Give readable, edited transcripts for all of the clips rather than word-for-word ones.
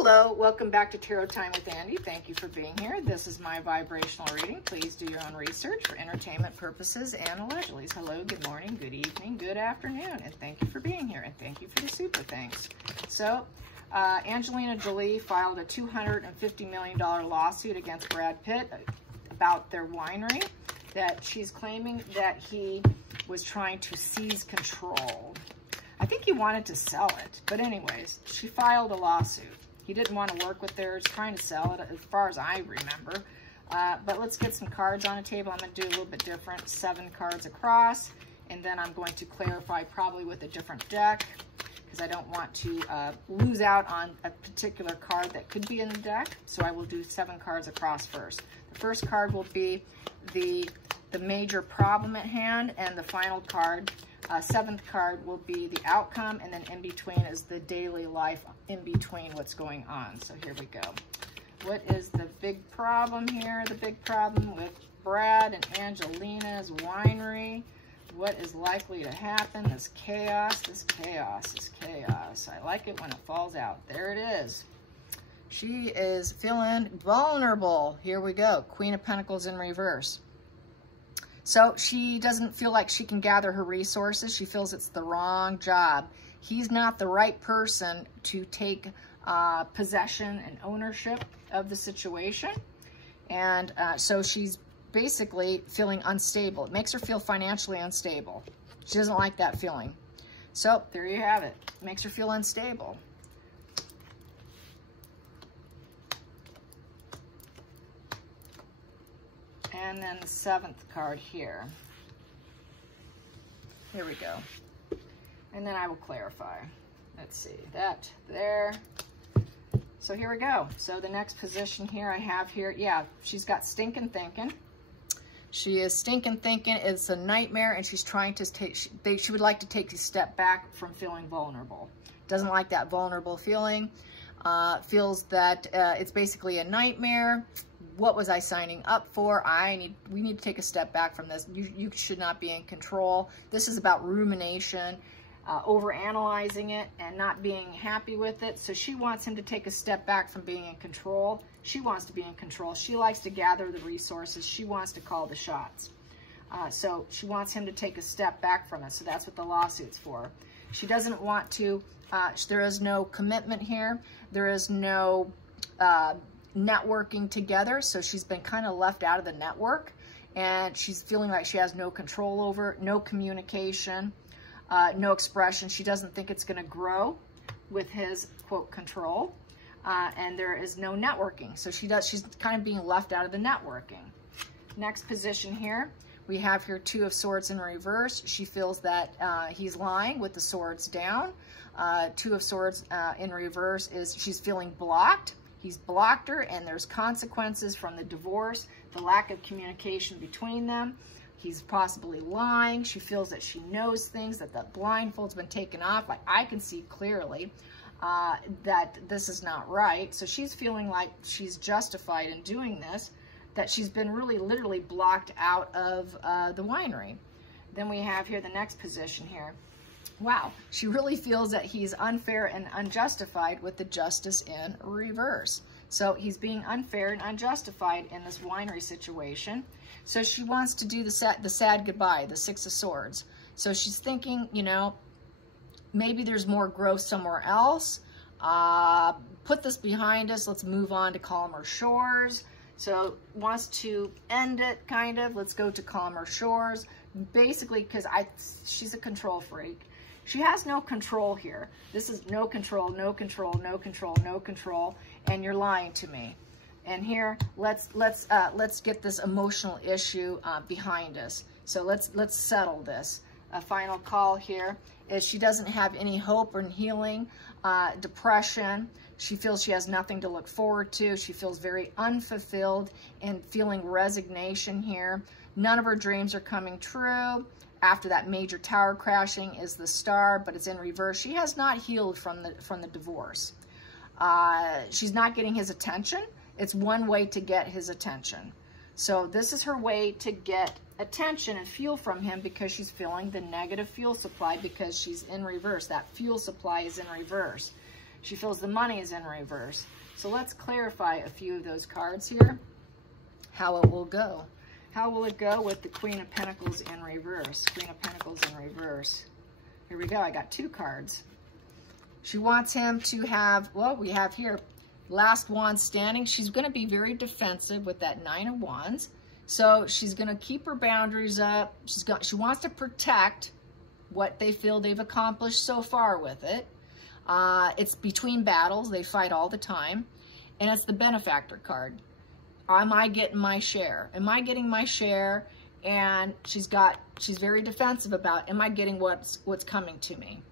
Hello, welcome back to Tarot Time with Andy. Thank you for being here. This is my vibrational reading. Please do your own research for entertainment purposes and allegedly. Hello, good morning, good evening, good afternoon, and thank you for being here, and thank you for the super thanks. So, Angelina Jolie filed a $250 million lawsuit against Brad Pitt about their winery, that she's claiming that he was trying to seize control. I think he wanted to sell it, but anyways, she filed a lawsuit. He didn't want to work with her, trying to sell it, as far as I remember. But let's get some cards on the table. I'm going to do a little bit different, 7 cards across, and then I'm going to clarify probably with a different deck, because I don't want to lose out on a particular card that could be in the deck. So I will do 7 cards across first. The first card will be the major problem at hand, and the final card, 7th card, will be the outcome, and then in between is the daily life in between what's going on. So here we go. What is the big problem here? The big problem with Brad and Angelina's winery. What is likely to happen? This chaos, this chaos, this chaos. I like it when it falls out. There it is. She is feeling vulnerable. Here we go. Queen of Pentacles in reverse. So she doesn't feel like she can gather her resources. She feels it's the wrong job. He's not the right person to take possession and ownership of the situation. And so she's basically feeling unstable. It makes her feel financially unstable. She doesn't like that feeling. So there you have it. It makes her feel unstable. And then the 7th card here. Here we go. And then I will clarify. Let's see, that there. So here we go. So the next position here I have here, yeah, she's got stinking thinking. She is stinking thinking. It's a nightmare, and she's trying to take, she would like to take a step back from feeling vulnerable. Doesn't like that vulnerable feeling. Feels that it's basically a nightmare. What was I signing up for? We need to take a step back from this. You should not be in control. This is about rumination, overanalyzing it and not being happy with it. So she wants him to take a step back from being in control. She wants to be in control. She likes to gather the resources. She wants to call the shots. So she wants him to take a step back from it. So that's what the lawsuit's for. She doesn't want to, there is no commitment here. There is no networking together, so she's been kind of left out of the network, and she's feeling like she has no control over it, no communication, no expression. She doesn't think it's going to grow with his, quote, control, and there is no networking. So she's kind of being left out of the networking. Next position here, we have here 2 of Swords in reverse. She feels that he's lying with the swords down. 2 of Swords in reverse is she's feeling blocked. He's blocked her, and there's consequences from the divorce, the lack of communication between them. He's possibly lying. She feels that she knows things, that the blindfold's been taken off. Like, I can see clearly that this is not right. So she's feeling like she's justified in doing this, that she's been really literally blocked out of the winery. Then we have here the next position here. Wow, she really feels that he's unfair and unjustified with the Justice in reverse. So he's being unfair and unjustified in this winery situation. So she wants to do the sad goodbye, the 6 of Swords. So she's thinking, you know, maybe there's more growth somewhere else. Put this behind us. Let's move on to calmer shores. So wants to end it, kind of. Let's go to calmer shores. Basically, because she's a control freak. She has no control here. This is no control, no control, no control, no control, and you're lying to me. And here, let's get this emotional issue behind us. So let's settle this. A final call here is she doesn't have any hope or healing, depression. She feels she has nothing to look forward to. She feels very unfulfilled and feeling resignation here. None of her dreams are coming true. After that major tower crashing is the Star, but it's in reverse. She has not healed from the divorce. She's not getting his attention. It's one way to get his attention. So this is her way to get attention and fuel from him, because she's feeling the negative fuel supply because she's in reverse. That fuel supply is in reverse. She feels the money is in reverse. So let's clarify a few of those cards here, how it will go. How will it go with the Queen of Pentacles in reverse? Queen of Pentacles in reverse. Here we go. I got 2 cards. She wants him to have, well, we have here, last wand standing. She's going to be very defensive with that 9 of Wands. So she's going to keep her boundaries up. She wants to protect what they feel they've accomplished so far with it. It's between battles. They fight all the time. And it's the benefactor card. Am I getting my share? Am I getting my share? And she's very defensive about, am I getting what's coming to me?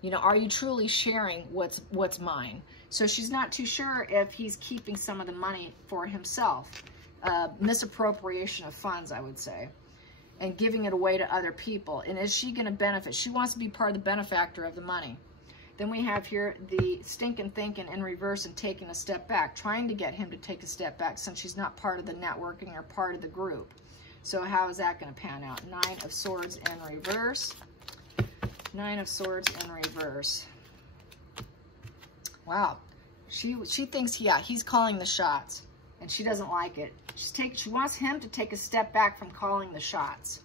You know, are you truly sharing what's mine? So she's not too sure if he's keeping some of the money for himself. Misappropriation of funds, I would say, and giving it away to other people. And is she going to benefit? She wants to be part of the benefactor of the money. Then we have here the stinking thinking in reverse and taking a step back, trying to get him to take a step back since she's not part of the networking or part of the group. So how is that going to pan out? 9 of Swords in reverse. 9 of Swords in reverse. Wow. She thinks, yeah, he's calling the shots, and she doesn't like it. She wants him to take a step back from calling the shots.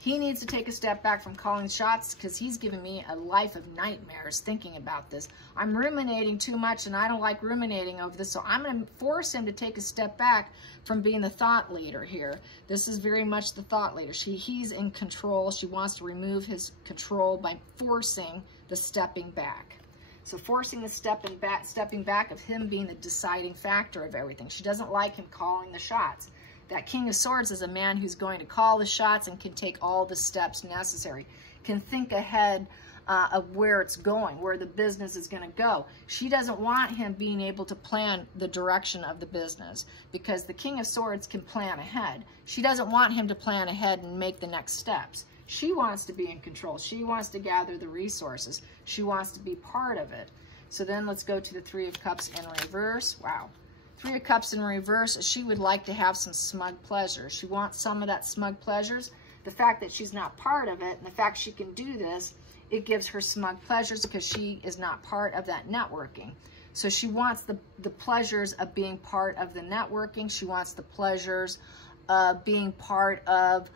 He needs to take a step back from calling shots because he's giving me a life of nightmares thinking about this. I'm ruminating too much, and I don't like ruminating over this, so I'm going to force him to take a step back from being the thought leader here. This is very much the thought leader. He's in control. She wants to remove his control by forcing the stepping back. So forcing the stepping back of him being the deciding factor of everything. She doesn't like him calling the shots. That King of Swords is a man who's going to call the shots and can take all the steps necessary, can think ahead of where it's going, where the business is going to go. She doesn't want him being able to plan the direction of the business because the King of Swords can plan ahead. She doesn't want him to plan ahead and make the next steps. She wants to be in control. She wants to gather the resources. She wants to be part of it. So then let's go to the 3 of Cups in reverse. Wow. 3 of Cups in reverse, she would like to have some smug pleasure. She wants some of that smug pleasures. The fact that she's not part of it and the fact she can do this, it gives her smug pleasures because she is not part of that networking. So she wants the pleasures of being part of the networking. She wants the pleasures of being part of,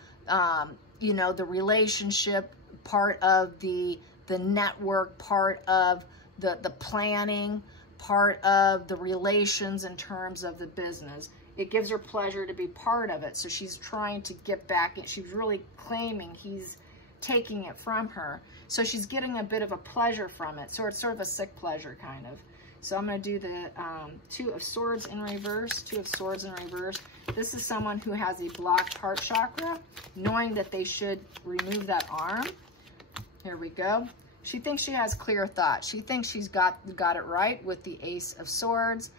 you know, the relationship, part of the network, part of the planning, part of the relations in terms of the business. It gives her pleasure to be part of it. So she's trying to get back, and she's really claiming he's taking it from her. So she's getting a bit of a pleasure from it. So it's sort of a sick pleasure, kind of. So I'm going to do the 2 of Swords in reverse, 2 of Swords in reverse. This is someone who has a blocked heart chakra, knowing that they should remove that arm. Here we go. She thinks she has clear thought. She thinks she's got it right with the Ace of Swords.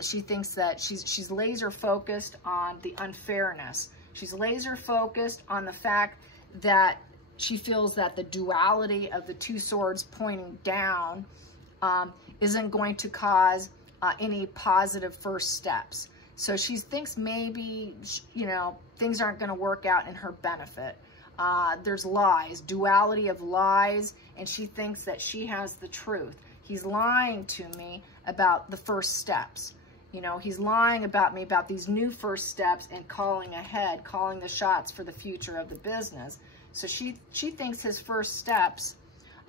She thinks that she's laser focused on the unfairness. She's laser focused on the fact that she feels that the duality of the 2 swords pointing down isn't going to cause any positive first steps. So she thinks maybe, you know, things aren't going to work out in her benefit. There's lies, duality of lies, and she thinks that she has the truth. He's lying to me about the first steps. You know, he's lying about me about these new first steps and calling ahead, calling the shots for the future of the business. So she thinks his first steps,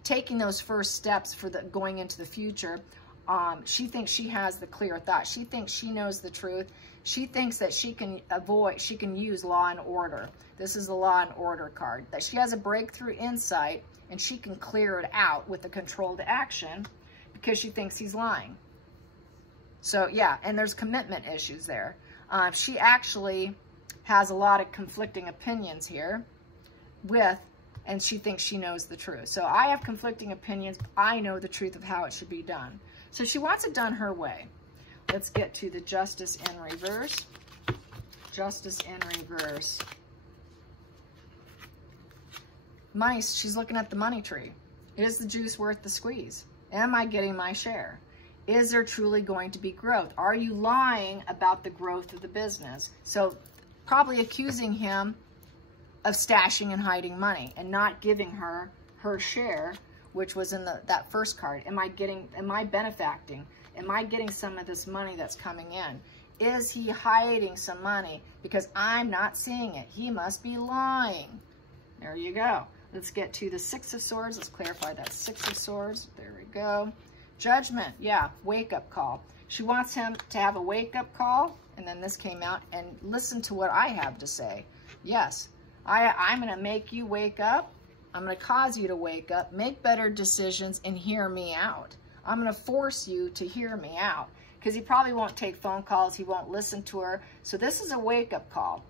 taking those first steps for the going into the future, she thinks she has the clear thought. She thinks she knows the truth. She thinks that she can use law and order. This is the law and order card. That she has a breakthrough insight and she can clear it out with a controlled action because she thinks he's lying. So yeah, and there's commitment issues there. She actually has a lot of conflicting opinions here and she thinks she knows the truth. So I have conflicting opinions. I know the truth of how it should be done. So she wants it done her way. Let's get to the Justice in reverse. Justice in reverse. Money, she's looking at the money tree. Is the juice worth the squeeze? Am I getting my share? Is there truly going to be growth? Are you lying about the growth of the business? So probably accusing him of stashing and hiding money and not giving her her share which was in that first card. Am I benefacting? Am I getting some of this money that's coming in? Is he hiding some money? Because I'm not seeing it. He must be lying. There you go. Let's get to the Six of Swords. Let's clarify that Six of Swords. There we go. Judgment. Yeah, wake-up call. She wants him to have a wake-up call. And then this came out. And listen to what I have to say. Yes, I'm going to make you wake up. I'm going to cause you to wake up, make better decisions, and hear me out. I'm going to force you to hear me out. Because he probably won't take phone calls. He won't listen to her. So this is a wake-up call.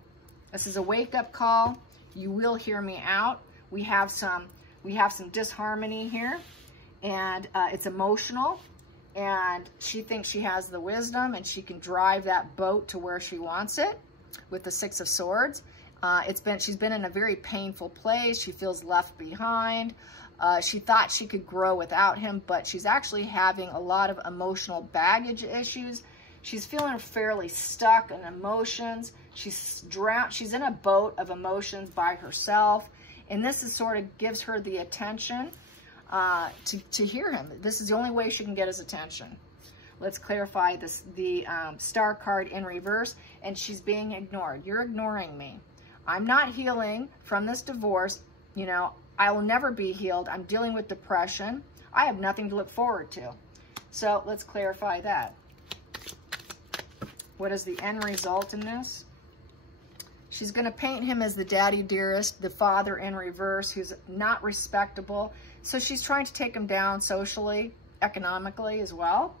This is a wake-up call. You will hear me out. We have some disharmony here. And it's emotional. And she thinks she has the wisdom. And she can drive that boat to where she wants it with the Six of Swords. She's been in a very painful place. She feels left behind. She thought she could grow without him, but she's actually having a lot of emotional baggage issues. She's feeling fairly stuck in emotions. She's drowned. She's in a boat of emotions by herself. And this is sort of gives her the attention to hear him. This is the only way she can get his attention. Let's clarify this, the Star card in reverse, and she's being ignored. You're ignoring me. I'm not healing from this divorce. You know, I will never be healed. I'm dealing with depression. I have nothing to look forward to. So let's clarify that. What is the end result in this? She's going to paint him as the daddy dearest, the father in reverse, who's not respectable. So she's trying to take him down socially, economically as well.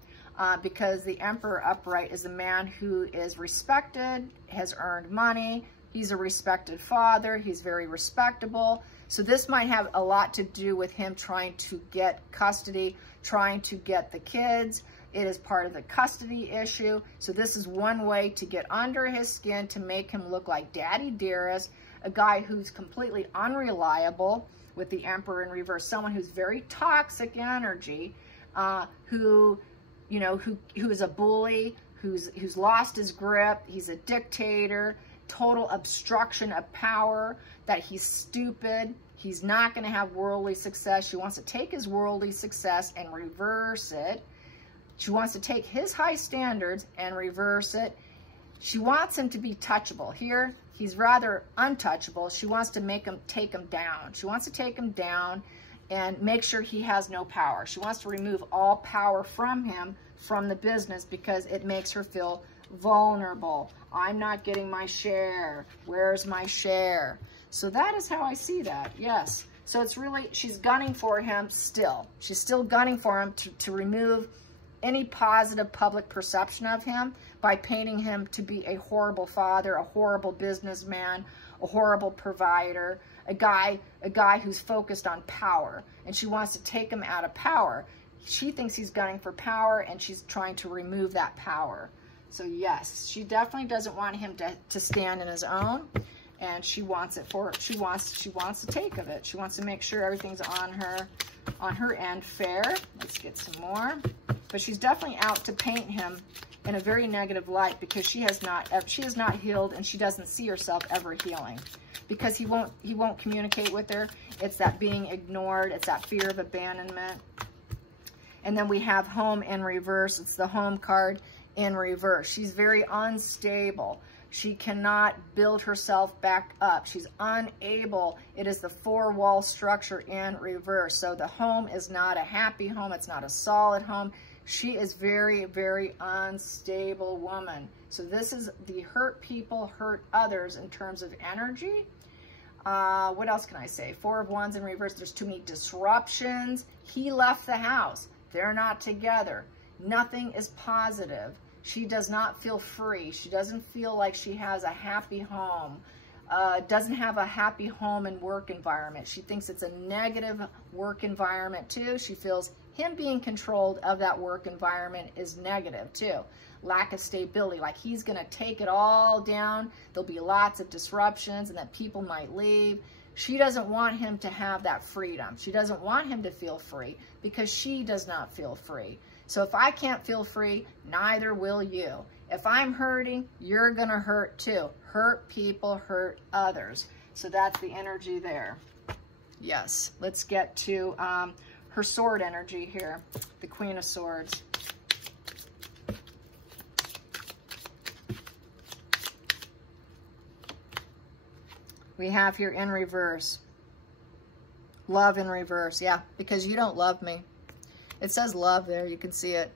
Because the Emperor upright is a man who is respected, has earned money. He's a respected father. He's very respectable. So this might have a lot to do with him trying to get custody, trying to get the kids. It is part of the custody issue. So this is one way to get under his skin to make him look like daddy dearest, a guy who's completely unreliable with the Emperor in reverse, someone who's very toxic energy, who is a bully, who's lost his grip. He's a dictator, total obstruction of power, that he's stupid. He's not going to have worldly success. She wants to take his worldly success and reverse it. She wants to take his high standards and reverse it. She wants him to be touchable. Here, he's rather untouchable. She wants to take him down. She wants to take him down and make sure he has no power. She wants to remove all power from him, from the business, because it makes her feel vulnerable. I'm not getting my share. Where's my share? So that is how I see that, yes. So it's really, she's gunning for him still. She's still gunning for him to remove any positive public perception of him by painting him to be a horrible father, a horrible businessman, a horrible provider, a guy who's focused on power. And she wants to take him out of power. She thinks he's gunning for power, and she's trying to remove that power. So yes, she definitely doesn't want him to stand in his own, and she wants it for, she wants to take of it. She wants to make sure everything's on her end fair. Let's get some more. But she's definitely out to paint him in a very negative light, because she has not healed, and she doesn't see herself ever healing, because he won't communicate with her. It's that being ignored. It's that fear of abandonment. And then we have home in reverse. It's the home card in reverse. She's very unstable. She cannot build herself back up. She's unable. It is the four-wall structure in reverse. So the home is not a happy home. It's not a solid home. She is very, very unstable woman. So this is the hurt people, hurt others in terms of energy. What else can I say? Four of Wands in reverse. There's too many disruptions. He left the house. They're not together. Nothing is positive. She does not feel free. She doesn't feel like she has a happy home. Doesn't have a happy home and work environment. She thinks it's a negative work environment too. She feels him being controlled of that work environment is negative too. Lack of stability, like he's going to take it all down. There'll be lots of disruptions, and that people might leave. She doesn't want him to have that freedom. She doesn't want him to feel free, because she does not feel free. So if I can't feel free, neither will you. If I'm hurting, you're going to hurt too. Hurt people, hurt others. So that's the energy there. Yes, let's get to her sword energy here, the Queen of Swords. We have here in reverse, love in reverse. Yeah, because you don't love me. It says love there. You can see it.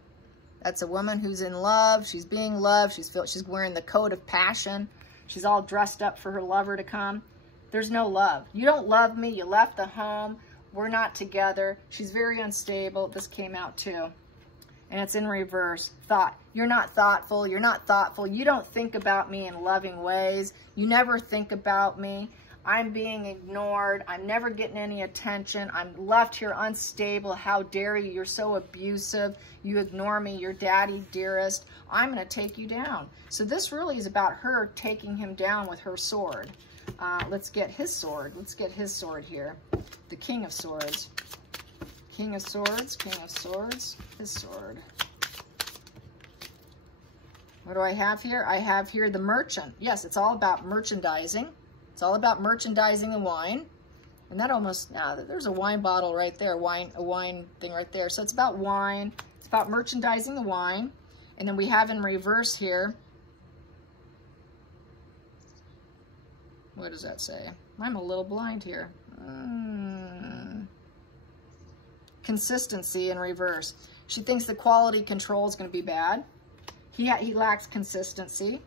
That's a woman who's in love. She's being loved. She's wearing the coat of passion. She's all dressed up for her lover to come. There's no love. You don't love me. You left the home. We're not together. She's very unstable. This came out too. And it's in reverse. Thought. You're not thoughtful. You're not thoughtful. You don't think about me in loving ways. You never think about me. I'm being ignored. I'm never getting any attention. I'm left here unstable. How dare you? You're so abusive. You ignore me. You're daddy dearest. I'm going to take you down. So this really is about her taking him down with her sword. Let's get his sword. Let's get his sword here. The King of Swords. King of Swords, King of Swords, his sword. What do I have here? I have here the merchant. Yes, it's all about merchandising. It's all about merchandising the wine. And that almost, there's a wine bottle right there, a wine thing right there. So it's about wine. It's about merchandising the wine. And then we have in reverse here, what does that say? I'm a little blind here. Consistency in reverse. She thinks the quality control is going to be bad. He lacks consistency.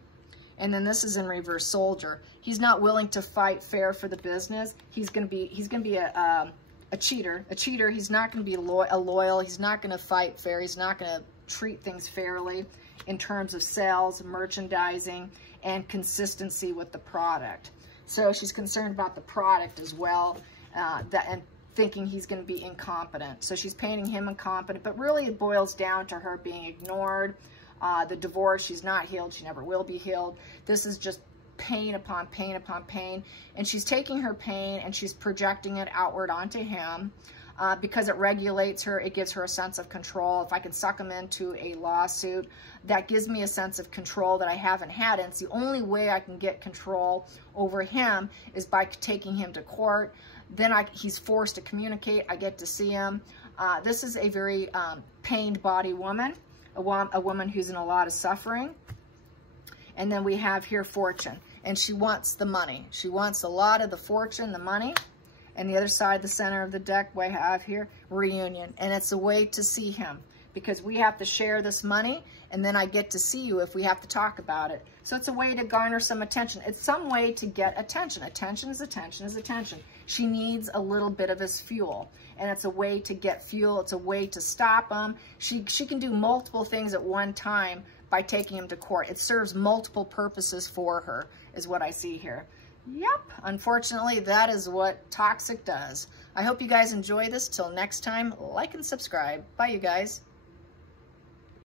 And then this is in reverse, soldier. He's not willing to fight fair for the business. He's going to be a cheater. A cheater. He's not going to be loyal. He's not going to fight fair. He's not going to treat things fairly in terms of sales, merchandising, and consistency with the product. So she's concerned about the product as well, and thinking he's going to be incompetent. So she's painting him incompetent, but really it boils down to her being ignored. The divorce, she's not healed. She never will be healed. This is just pain upon pain upon pain. And she's taking her pain and she's projecting it outward onto him because it regulates her. It gives her a sense of control. If I can suck him into a lawsuit, that gives me a sense of control that I haven't had. And it's the only way I can get control over him is by taking him to court. Then he's forced to communicate. I get to see him. This is a very pained body woman. A woman who's in a lot of suffering. And then we have here fortune. And she wants the money. She wants a lot of the fortune, the money. And the other side, the center of the deck, we have here reunion. And it's a way to see him. Because we have to share this money. And then I get to see you if we have to talk about it. So it's a way to garner some attention. It's some way to get attention. Attention is attention is attention. She needs a little bit of his fuel. And it's a way to get fuel. It's a way to stop him. She can do multiple things at one time by taking him to court. It serves multiple purposes for her, is what I see here. Yep, unfortunately, that is what toxic does. I hope you guys enjoy this. Till next time, like and subscribe. Bye, you guys.